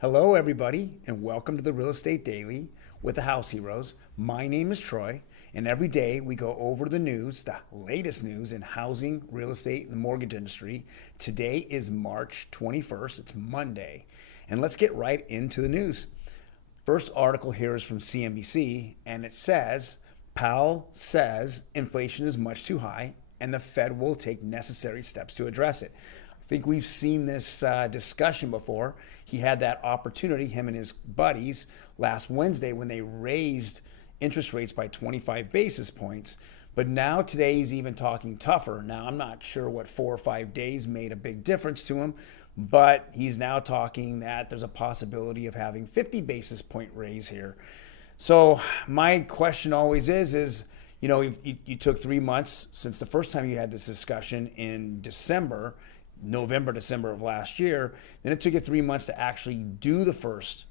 Hello, everybody, and welcome to the Real Estate Daily with the House Heroes. My name is Troy, and every day we go over the news, the latest news in housing, real estate, and the mortgage industry. Today is March 21st, it's Monday, and let's get right into the news. First article here is from CNBC, and it says Powell says inflation is much too high, and the Fed will take necessary steps to address it. I think we've seen this discussion before. He had that opportunity, him and his buddies, last Wednesday when they raised interest rates by 25 basis points. But now today he's even talking tougher. Now I'm not sure what 4 or 5 days made a big difference to him, but he's now talking that there's a possibility of having 50 basis point raise here. So my question always is you took 3 months since the first time you had this discussion in November, December of last year. Then it took you 3 months to actually do the first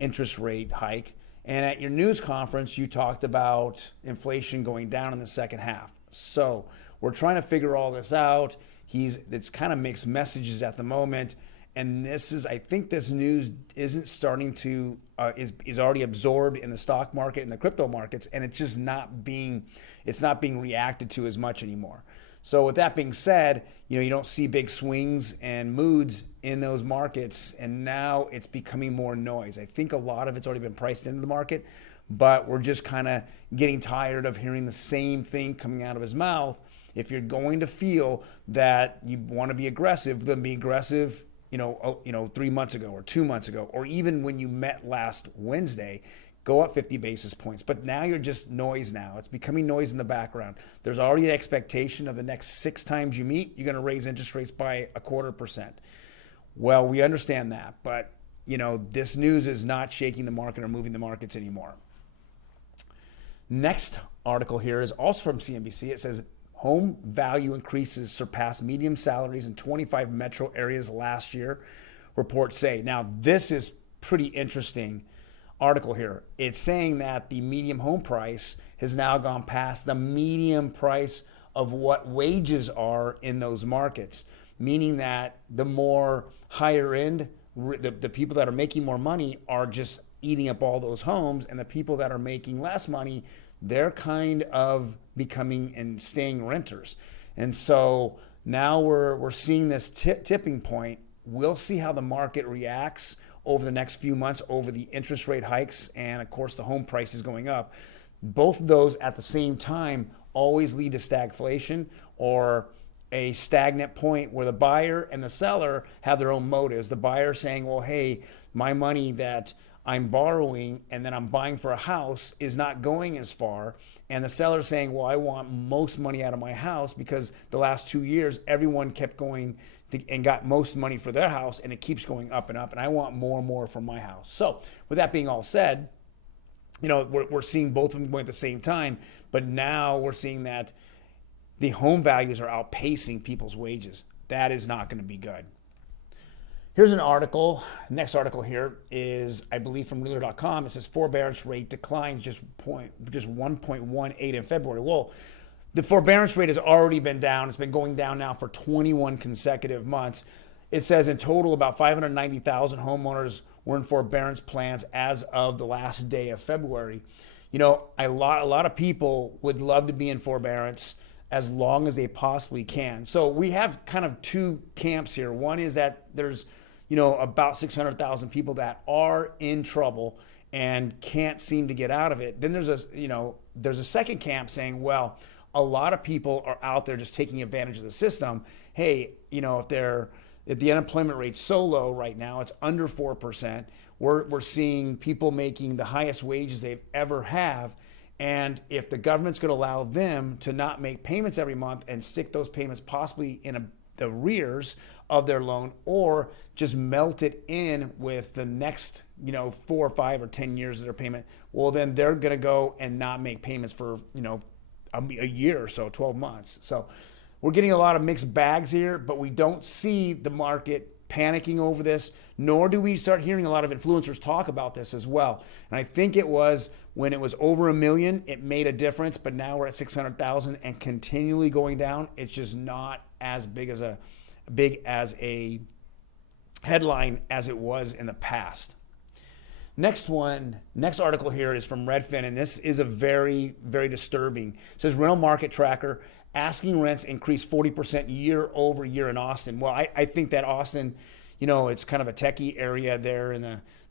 interest rate hike. And at your news conference, you talked about inflation going down in the second half. So we're trying to figure all this out. It's kind of mixed messages at the moment. And I think this news isn't starting to, is already absorbed in the stock market and the crypto markets. And it's just not being reacted to as much anymore. So with that being said, you don't see big swings and moods in those markets, and now it's becoming more noise. I think a lot of it's already been priced into the market, but we're just kind of getting tired of hearing the same thing coming out of his mouth. If you're going to feel that you want to be aggressive, then be aggressive, 3 months ago or 2 months ago, or even when you met last Wednesday. Go up 50 basis points. But now you're just noise now. It's becoming noise in the background. There's already an expectation of the next 6 times you meet, you're going to raise interest rates by 0.25%. Well, we understand that. But, this news is not shaking the market or moving the markets anymore. Next article here is also from CNBC. It says home value increases surpassed medium salaries in 25 metro areas last year, reports say. Now, this is pretty interesting article here. It's saying that the median home price has now gone past the median price of what wages are in those markets, meaning that the more higher end, the people that are making more money are just eating up all those homes, and the people that are making less money, they're kind of becoming and staying renters. And so now we're seeing this tipping point. We'll see how the market reacts over the next few months over the interest rate hikes and, of course, the home prices going up. Both of those at the same time always lead to stagflation or a stagnant point where the buyer and the seller have their own motives. The buyer saying, well, hey, my money that I'm borrowing and then I'm buying for a house is not going as far. And the seller saying, well, I want most money out of my house because the last 2 years, everyone kept going and got most money for their house, and it keeps going up and up, and I want more and more from my house. So with that being all said, we're seeing both of them going at the same time, but now we're seeing that the home values are outpacing people's wages. That is not going to be good. Here's an article. Next article here is, I believe, from Realtor.com. It says forbearance rate declines just 1.18 in February. Well, the forbearance rate has already been down. It's been going down now for 21 consecutive months. It says in total about 590,000 homeowners were in forbearance plans as of the last day of February. A lot of people would love to be in forbearance as long as they possibly can. So we have kind of two camps here. One is that there's about 600,000 people that are in trouble and can't seem to get out of it. Then there's a second camp saying, well, a lot of people are out there just taking advantage of the system. Hey, if the unemployment rate's so low right now, it's under 4%. We're seeing people making the highest wages they've ever have. And if the government's going to allow them to not make payments every month and stick those payments possibly in the arrears of their loan, or just melt it in with the next 4 or 5 or 10 years of their payment, well, then they're going to go and not make payments for a year or so, 12 months. So we're getting a lot of mixed bags here, but we don't see the market panicking over this, nor do we start hearing a lot of influencers talk about this as well. And I think it was when it was over 1 million, it made a difference, but now we're at 600,000 and continually going down. It's just not as big as a headline as it was in the past. Next article here is from Redfin, and this is a very, very disturbing. It says rental market tracker, asking rents increased 40% year over year in Austin. Well, I think that Austin, it's kind of a techie area there in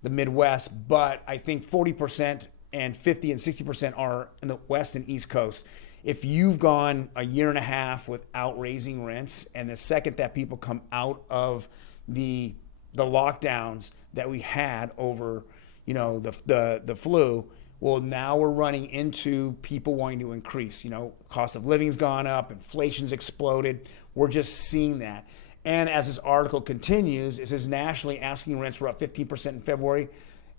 the Midwest, but I think 40% and 50 and 60% are in the West and East Coast. If you've gone a year and a half without raising rents, and the second that people come out of the lockdowns that we had over, the flu, well, now we're running into people wanting to increase. Cost of living's gone up, inflation's exploded. We're just seeing that. And as this article continues, it says nationally asking rents were up 15% in February,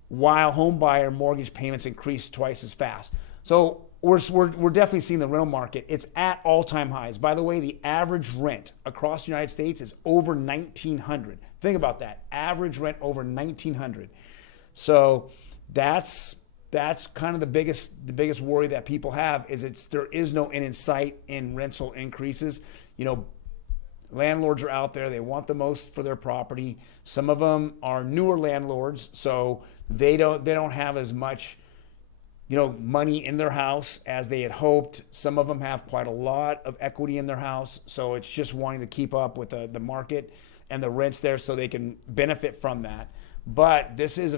while home buyer mortgage payments increased twice as fast. So we're definitely seeing the rental market. It's at all-time highs. By the way, the average rent across the United States is over $1,900. Think about that. Average rent over $1,900. So that's kind of the biggest worry that people have is there is no end in sight in rental increases. Landlords are out there. They want the most for their property. Some of them are newer landlords, so they don't have as much money in their house as they had hoped. Some of them have quite a lot of equity in their house, so it's just wanting to keep up with the market and the rents there so they can benefit from that. But this is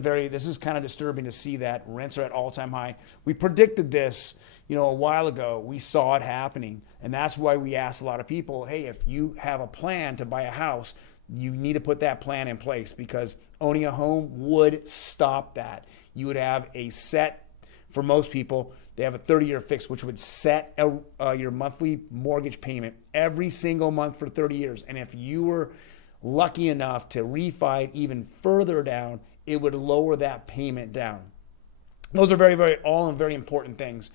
kind of disturbing to see that rents are at all-time high. We predicted this, a while ago. We saw it happening, and that's why we asked a lot of people, hey, if you have a plan to buy a house, you need to put that plan in place, because owning a home would stop that. You would have a set, for most people, they have a 30-year fix, which would set your monthly mortgage payment every single month for 30 years. And if you were lucky enough to refi even further down, it would lower that payment down. Those are very, very very important things.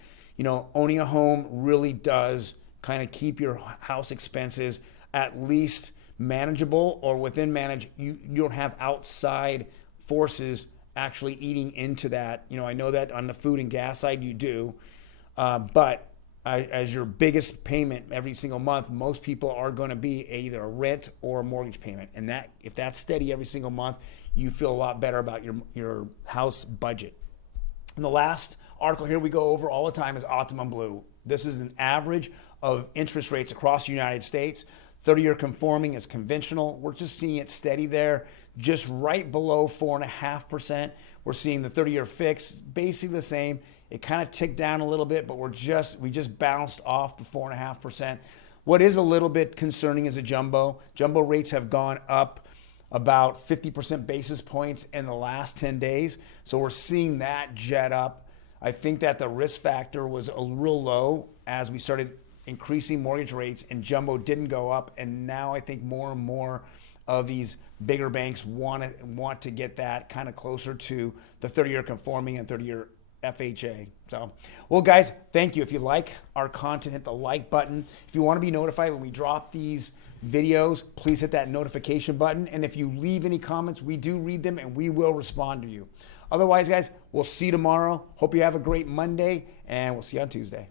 Owning a home really does kind of keep your house expenses at least manageable or within manage. You don't have outside forces actually eating into that. I know that on the food and gas side you do, but as your biggest payment every single month, most people are going to be either a rent or a mortgage payment. And that, if that's steady every single month, you feel a lot better about your house budget. And the last article here we go over all the time is Optimum Blue. This is an average of interest rates across the United States. 30-year conforming is conventional. We're just seeing it steady there, just right below 4.5%. We're seeing the 30-year fix basically the same. It kind of ticked down a little bit, but we just bounced off the 4.5%. What is a little bit concerning is a jumbo. Jumbo rates have gone up about 50% basis points in the last 10 days. So we're seeing that jet up. I think that the risk factor was a real low as we started increasing mortgage rates, and jumbo didn't go up. And now I think more and more of these bigger banks want to get that kind of closer to the 30-year conforming and 30-year FHA. So, well, guys, thank you. If you like our content, hit the like button. If you want to be notified when we drop these videos, please hit that notification button. And if you leave any comments, we do read them and we will respond to you. Otherwise, guys, we'll see you tomorrow. Hope you have a great Monday, and we'll see you on Tuesday.